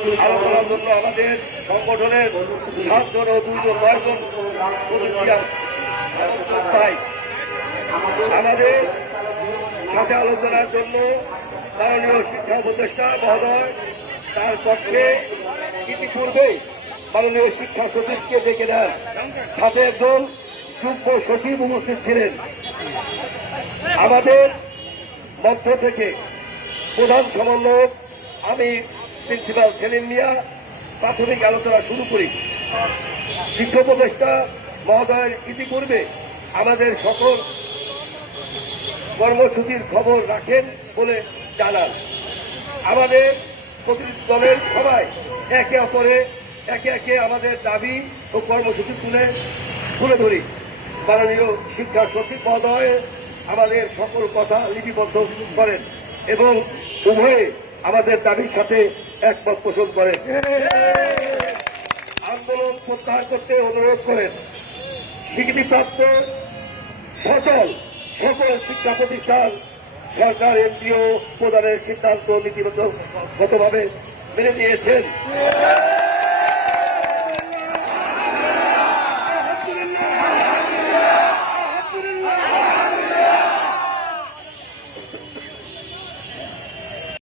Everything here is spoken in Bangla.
আলোচনার জন্য আমাদের সংগঠনের সাতজন ও দুজন নয়জন তাই আমাদের সাথে আলোচনার জন্য মাননীয় শিক্ষা উপদেষ্টা মহোদয় তার পক্ষে ইতিপূর্বে মাননীয় শিক্ষা সচিবকে ডেকে নেন সাথে একজন যুগ্ম সচিব উপস্থিত ছিলেন আমাদের মধ্য থেকে প্রধান সমন্বয়ক আমি প্রিন্সিপাল সেলিম মিয়া, প্রাথমিক আলোচনা শুরু করি। শিক্ষা উপদেষ্টা মহোদয়ের ইতিপূর্বে আমাদের সকল কর্মসূচির খবর রাখেন বলে জানান। আমাদের প্রতিনিধি দলের সবাই একে অপরে, একে একে আমাদের দাবি ও কর্মসূচি তুলে তুলে ধরি। মাননীয় শিক্ষা সচিব মহোদয় আমাদের সকল কথা লিপিবদ্ধ করেন এবং উভয়ে আমাদের দাবির সাথে একমত পোষণ করেন। আন্দোলন প্রত্যাহার করতে অনুরোধ করেন। স্বীকৃতিপ্রাপ্ত সচল সকল শিক্ষা প্রতিষ্ঠান সরকার এনজিও প্রদানের সিদ্ধান্ত নীতিগতভাবে মেনে নিয়েছেন।